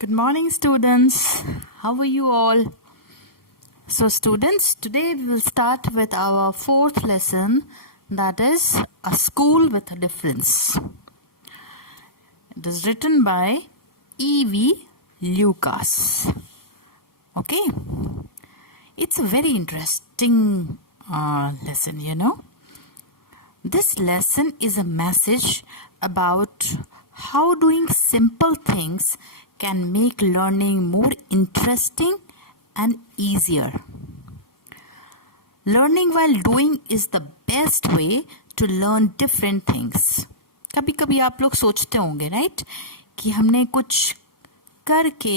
Good morning, students. How are you all? So, students, today we will start with our fourth lesson, that is A School with a Difference. It is written by E.V. Lucas. Okay? It's a very interesting lesson, you know. This lesson is a message about how doing simple things can make learning more interesting and easier. Learning while doing is the best way to learn different things. कभी कभी आप लोग सोचते होंगे right कि हमने कुछ करके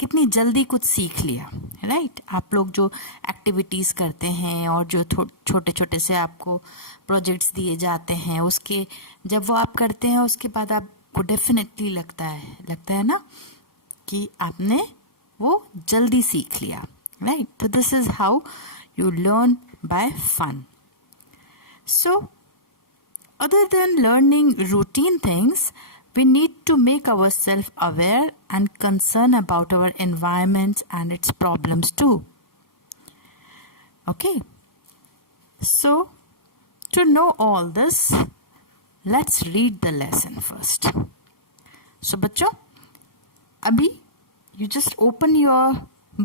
कितनी जल्दी कुछ सीख लिया राइट आप लोग जो एक्टिविटीज़ करते हैं और जो छोटे छोटे से आपको प्रोजेक्ट्स दिए जाते हैं उसके जब वो आप करते हैं उसके बाद आपको डेफिनेटली लगता है ना कि आपने वो जल्दी सीख लिया राइट तो this is how you learn by fun so other than learning routine things, we need to make ourselves aware and concerned about our environment and its problems too. Okay. So, to know all this, let's read the lesson first. So, बच्चों, अभी you just open your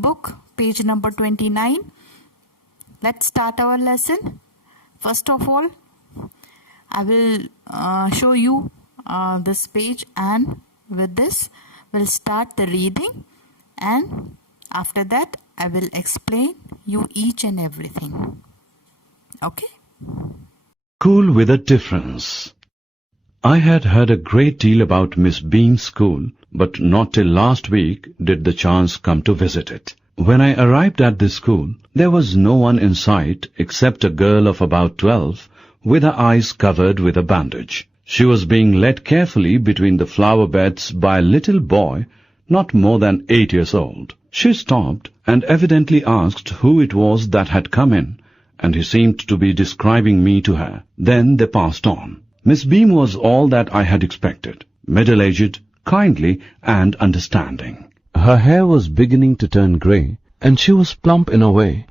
book, page number 29. Let's start our lesson. First of all, I will show you this page, and with this we'll start the reading, and after that I will explain you each and everything. Okay? School with a difference. I had heard a great deal about Miss Beam's school, but not till last week did the chance come to visit it. When I arrived at this school, there was no one in sight except a girl of about 12 with her eyes covered with a bandage. She was being led carefully between the flower beds by a little boy not more than 8 years old. She stopped and evidently asked who it was that had come in, and he seemed to be describing me to her. Then they passed on. Miss Beam was all that I had expected, middle-aged, kindly and understanding. Her hair was beginning to turn grey, and she was plump in a way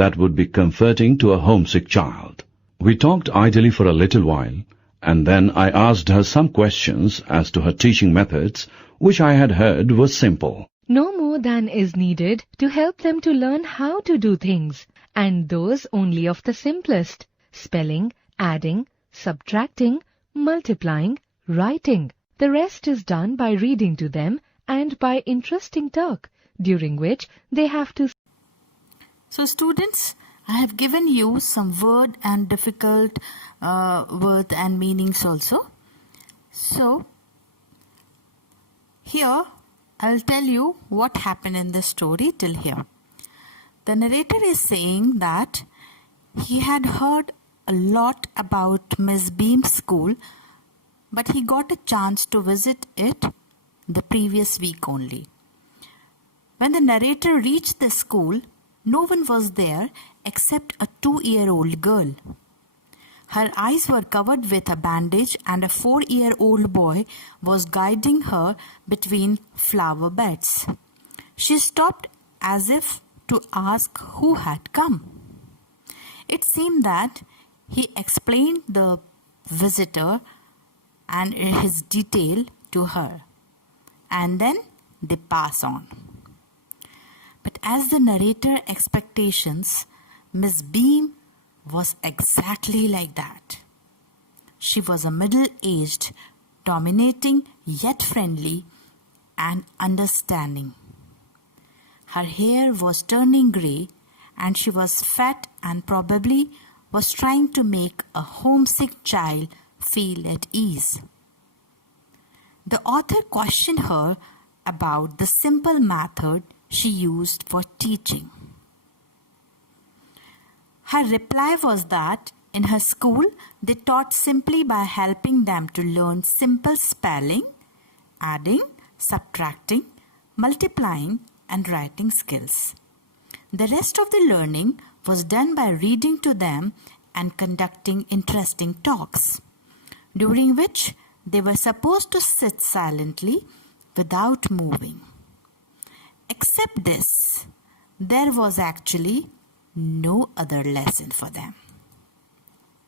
that would be comforting to a homesick child. We talked idly for a little while, and then I asked her some questions as to her teaching methods, which I had heard were simple. No more than is needed to help them to learn how to do things, and those only of the simplest: spelling, adding, subtracting, multiplying, writing. The rest is done by reading to them and by interesting talk, during which they have to... So students, I have given you some word and difficult words and meanings also. So, here I will tell you what happened in the story till here. The narrator is saying that he had heard a lot about Miss Beam's school, but he got a chance to visit it the previous week only. When the narrator reached the school, no one was there except a 2-year-old girl. Her eyes were covered with a bandage, and a 4-year-old boy was guiding her between flower beds. She stopped as if to ask who had come. It seemed that he explained the visitor and his detail to her, and then they pass on. But as the narrator expectations, Miss Beam was exactly like that. She was a middle-aged, dominating yet friendly and understanding. Her hair was turning grey, and she was fat and probably was trying to make a homesick child feel at ease. The author questioned her about the simple method she used for teaching. Her reply was that in her school they taught simply by helping them to learn simple spelling, adding, subtracting, multiplying and writing skills. The rest of the learning was done by reading to them and conducting interesting talks, during which they were supposed to sit silently without moving. except this, there was actually no other lesson for them.